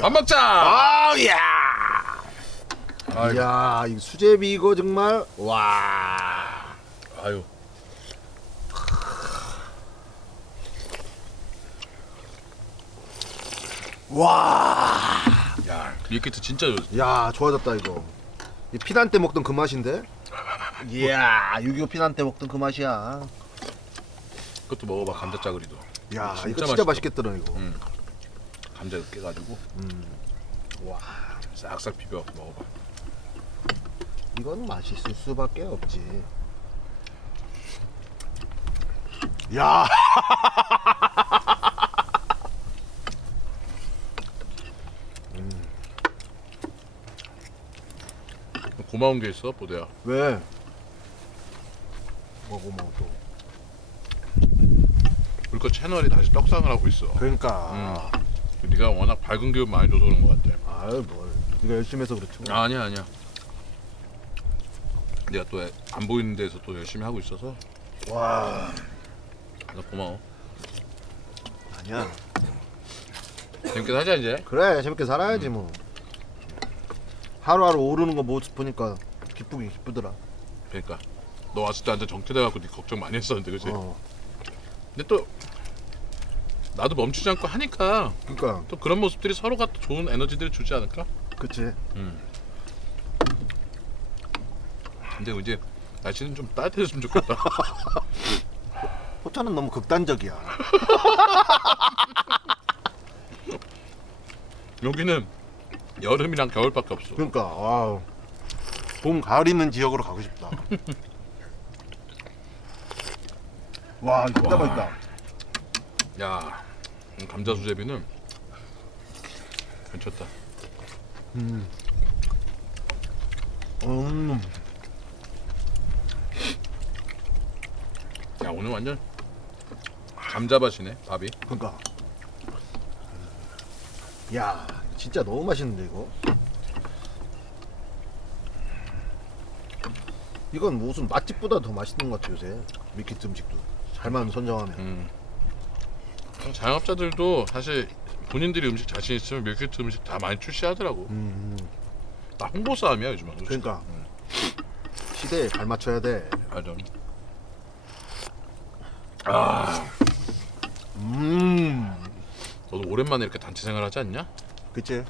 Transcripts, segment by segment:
밥 먹자. 아야. 아이고. 야, 이 수제비 이거 정말 와. 아유. 와. 야 밀키트 진짜 좋. 야, 좋아졌다 이거. 이 피난 때 먹던 그 맛인데. 이야, 6.25 피난 때 먹던 그 맛이야. 그것도 먹어봐 감자 짜글이도. 야, 이거 진짜. 맛있겠더라 이거. 음. 감자 으깨가지고 음. 와 싹싹 비벼 먹어봐. 이건 맛있을 수밖에 없지. 야, 고마운 게 있어 보대야. 왜? 뭐고 뭐 또. 우리 거 채널이 다시 떡상을 하고 있어. 그러니까. 네가 워낙 밝은 기운 많이 줘서 그런 것 같아. 아유 뭘. 네가 열심히 해서 그렇지. 뭐. 아니야 아니야. 내가 또 안 보이는 데서 또 열심히 하고 있어서 와. 나 고마워. 아니야. 재밌게 살자 이제. 그래 재밌게 살아야지 뭐. 하루하루 오르는 거 모습 보니까 기쁘긴 기쁘더라. 그러니까 너 왔을 때 완전 정체돼 갖고 네 걱정 많이 했었는데 그지? 어. 근데 또 나도 멈추지 않고 하니까 그러니까 또 그런 모습들이 서로가 또 좋은 에너지들을 주지 않을까? 그치. 근데 이제 날씨는 좀 따뜻해졌으면 좋겠다. 호차는 너무 극단적이야. 여기는 여름이랑 겨울밖에 없어. 그러니까 와우. 봄 가을 있는 지역으로 가고 싶다. 와 이거 진짜 와. 맛있다. 야 음, 감자 수제비는 괜찮다. 음. 음. 야 오늘 완전 감자밭이네 밥이. 그러니까. 야 진짜 너무 맛있는데 이거. 이건 무슨 맛집보다 더 맛있는 것 같아 요새 밀키트 음식도 잘만 선정하면. 음. 자영업자들도 사실 본인들이 음식 자신 있으면 밀키트 음식 다 많이 출시하더라고. 음. 다 홍보 싸움이야 요즘은. 솔직히. 그러니까 시대에 발 맞춰야 돼. 맞아. 아, 음. 너도 오랜만에 이렇게 단체 생활하지 않냐? 그치?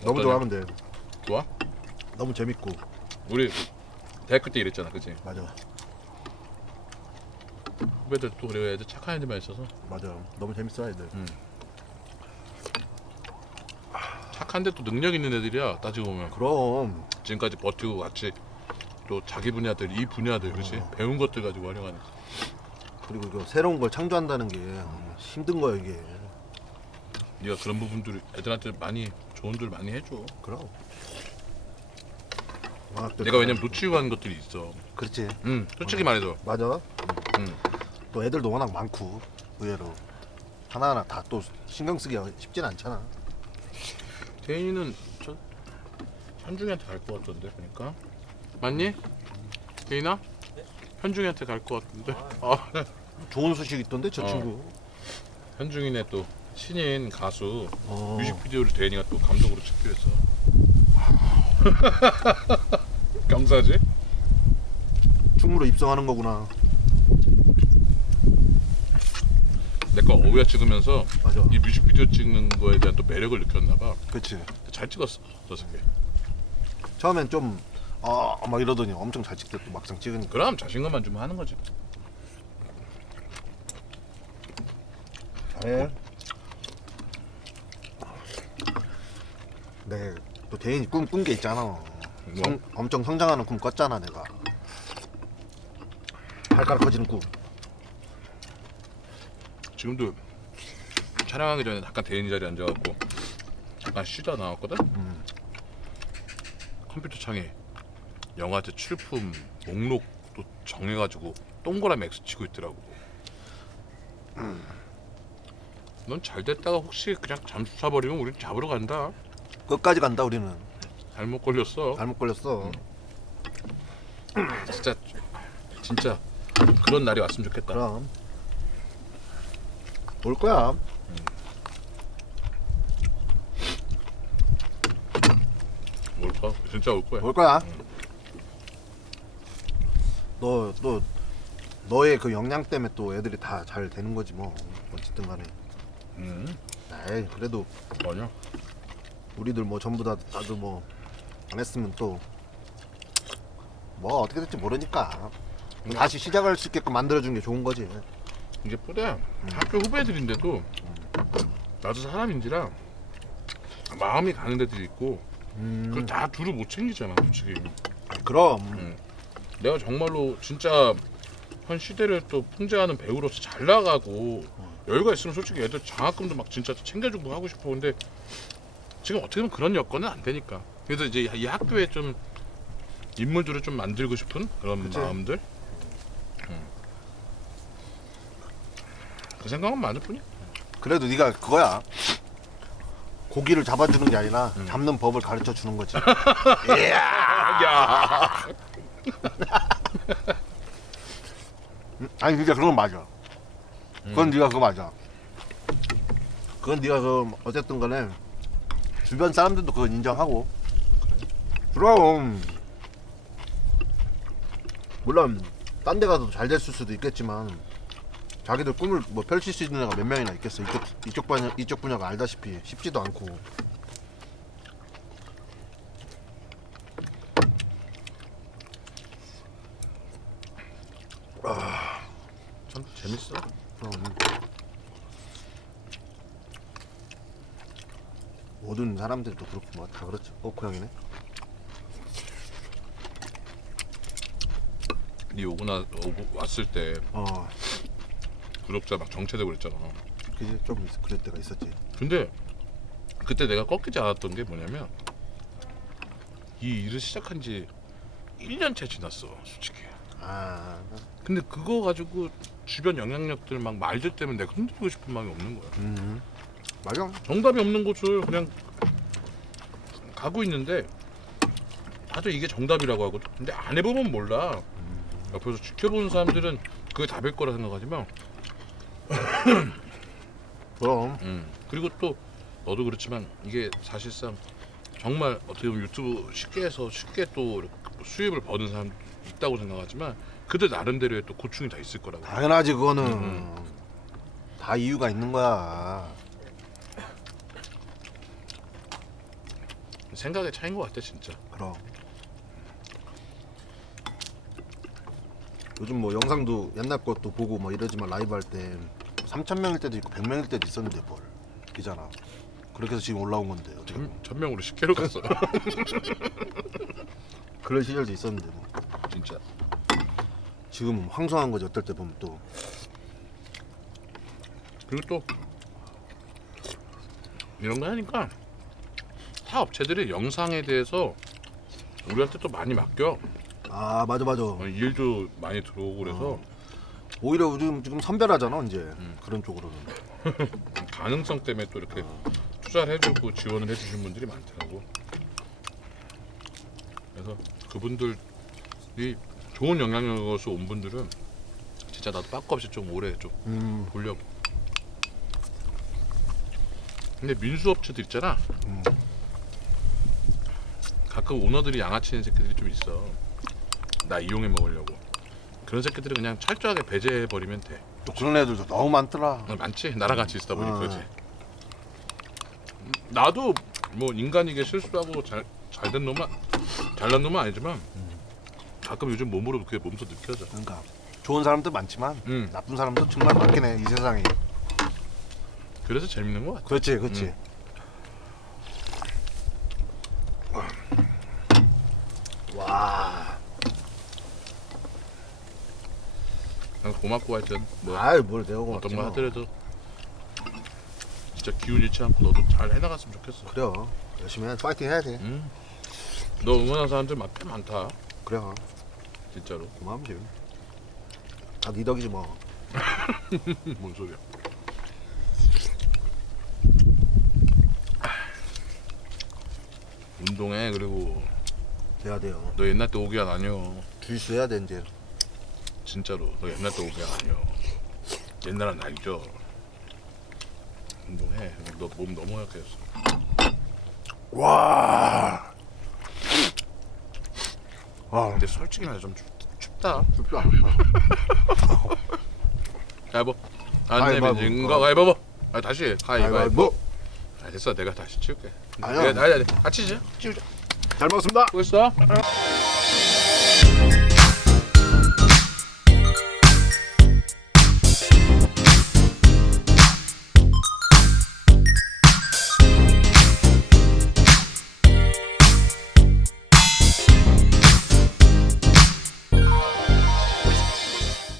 너무 어떠냐? 좋아하면 돼. 좋아? 너무 재밌고. 우리 대학교 때 이랬잖아, 그치? 맞아. 후배들 또 그래요, 애들 착한 애들만 있어서 맞아. 너무 재밌어 애들. 착한데 또 능력 있는 애들이야. 따지고 보면 그럼 지금까지 버티고 같이 또 자기 분야들, 이 분야들, 그치? 배운 것들 가지고 활용하니까. 그리고 이거 새로운 걸 창조한다는 게 힘든 거야 이게. 네가 그런 부분들 애들한테 많이 조언들 많이 해줘. 그럼. 아, 또 내가 왜냐면 놓치고 하는 것들이 있어. 그렇지. 응, 솔직히 말해서. 맞아. 응. 또 애들도 워낙 많고 의외로 하나하나 다 또 신경 쓰기가 쉽진 않잖아. 대인이는 저 현중이한테 갈 것 같던데 그러니까 맞니? 대인아? 현중이한테 갈 것 같은데 아, 좋은 소식 있던데 저 어. 친구. 현중이네 또 신인 가수 어. 뮤직비디오를 대인이가 또 감독으로 찍기로 했어 경사지? 충무로 입성하는 거구나. 내거 오후야 찍으면서 맞아. 이 뮤직비디오 찍는 거에 대한 또 매력을 느꼈나 그렇지. 봐잘 찍었어 저 새끼 처음엔 좀 아, 막 이러더니 엄청 잘 찍대 또 막상 찍으니까. 그럼 자신감만 주면 하는 거지 잘해. 네, 또 대인이 꿈 꾼 게 있잖아. 성, 엄청 성장하는 꿈 꿨잖아 내가. 발가락 커지는 꿈. 지금도 촬영하기 전에 잠깐 대인이 자리에 앉아갖고 잠깐 쉬다 나왔거든? 음. 컴퓨터 창에 영화제 출품 목록도 정해가지고 동그라미 X 치고 있더라고 넌잘 됐다가 혹시 그냥 잠수 타버리면 우린 잡으러 간다 끝까지 간다 우리는. 잘못 걸렸어 잘못 걸렸어. 진짜 진짜 그런 날이 왔으면 좋겠다 그럼 올 거야. 더 진짜 올 거야. 올 거야. 너또 너의 그 역량 때문에 또 애들이 다 잘 되는 거지 뭐. 어쨌든 간에. 음, 에이 그래도 뭐냐? 우리들 뭐 전부 다 나도 뭐안 했으면 또 뭐 어떻게 될지 모르니까 다시 시작할 수 있게끔 만들어주는 게 좋은 거지. 이게 뿌대? 학교 후배들인데도 나도 사람인지라 마음이 가는 데들이 있고 음, 그걸 다 두루 못 챙기잖아 솔직히. 그럼. 내가 정말로 진짜 현 시대를 또 풍자하는 배우로서 잘 나가고 여유가 있으면 솔직히 애들 장학금도 막 진짜 챙겨주고 하고 싶어. 근데 지금 어떻게 보면 그런 여건은 안 되니까. 그래서 이제 이 학교에 좀 인물들을 좀 만들고 싶은 그런. 마음들 그 생각은 많을 뿐이야 그래도 네가 그거야. 고기를 잡아주는 게 아니라 음. 잡는 법을 가르쳐 주는 거지. 야 음, 아니 진짜 그건 맞아. 그건 네가 그거 맞아. 그건 네가 그 어쨌든 간에 주변 사람들도 그건 인정하고. 그럼 물론 딴 데 가도 잘 됐을 수도 있겠지만 자기들 꿈을 뭐 펼칠 수 있는 애가 몇 명이나 있겠어. 이쪽 이쪽 분야 이쪽 분야가 알다시피 쉽지도 않고. 참 재밌어 그럼 모든 사람들이 또 그렇고 뭐 다 그렇죠. 어 고양이네. 네 오고 나 오고 왔을 때 어, 구독자 막 정체되고 그랬잖아. 그지? 좀 있- 그럴 때가 있었지. 근데 그때 내가 꺾이지 않았던 게 뭐냐면 이 일을 시작한 지 1년째 지났어 솔직히. 아, 근데 그거 가지고 주변 영향력들 막 말들 때문에 내가 흔들리고 싶은 마음이 없는 거야. 음, 맞아. 정답이 없는 곳을 그냥 가고 있는데 다들 이게 정답이라고 하거든 근데 안 해보면 몰라. 옆에서 지켜보는 사람들은 그게 답일 거라 생각하지만 그럼 음. 그리고 또 너도 그렇지만 이게 사실상 정말 어떻게 보면 유튜브 쉽게 해서 쉽게 또 이렇게 수입을 버는 사람 있다고 생각하지만 그들 나름대로의 또 고충이 다 있을 거라고. 당연하지 그거는 음. 다 이유가 있는 거야. 생각의 차이인 것 같아 진짜. 그럼. 요즘 뭐 영상도 옛날 것도 보고 뭐 이러지만 라이브 할 때 3천 명일 때도 있고 100명일 때도 있었는데 뭘 이잖아. 그렇게 해서 지금 올라온 건데 어떻게 보면 천, 천 명으로 10개로 갔어. 그런 시절도 있었는데 뭐 진짜. 지금은 황송한 거지 어떨 때 보면 또 그리고 또 이런 거 하니까 타 업체들이 영상에 대해서 우리한테 또 많이 맡겨. 아 맞아 맞아 어, 일도 많이 들어오고 그래서 오히려 지금 지금 선별하잖아 이제 그런 쪽으로는 가능성 때문에 또 이렇게 투자를 해주고 지원을 해주신 분들이 많더라고. 그래서 그분들이 좋은 영향력으로서 온 분들은 진짜 나도 빠꾸 없이 좀 오래 좀 음, 보려고. 근데 민수업체들 있잖아. 음. 가끔 오너들이 양아치는 새끼들이 좀 있어. 나 이용해 먹으려고. 그런 새끼들은 그냥 철저하게 배제해 버리면 돼. 또 그런 애들도 너무 많더라 어, 많지 나랑 같이 있다 보니 어. 그지 나도 뭐 인간이게 실수하고 잘 잘된 놈은 잘난 놈은 아니지만 가끔 요즘 몸으로 그게 몸소 느껴져 그러니까 좋은 사람도 많지만 음. 나쁜 사람도 정말 많긴 해 이 세상에 그래서 재밌는 거 같아 그렇지 그렇지 음. 와 난 고맙고 하여튼 뭐 아이 뭘 내가 고맙지 어떤 거 뭐. 하더라도 진짜 기운 잃지 않고 너도 잘 해나갔으면 좋겠어. 그래. 열심히 해 파이팅 해야 돼. 음. 너 응원하는 사람들 막 꽤 많다. 그래. 진짜로. 고마움지 다네 덕이지 뭐. 뭔 소리야. 운동해 그리고. 돼야 돼요. 너 옛날 때 오기가 아니여 주짓수 해야 돼 이제 진짜로 너 옛날 때 오기가 아니여 옛날은 나 잊어 운동해 너 몸 너무 약해졌어 와 아, 근데 솔직히 말해 좀 춥, 춥다. 춥다. 가위보. 안 가위바위보. 내면 진거 가위바위보. 아 다시 가위바위보. 가위바위보. 아 됐어 내가 다시 치울게. 아니야. 내가 아니 아니 같이 치. 치우자. 잘 먹었습니다. 수고했어.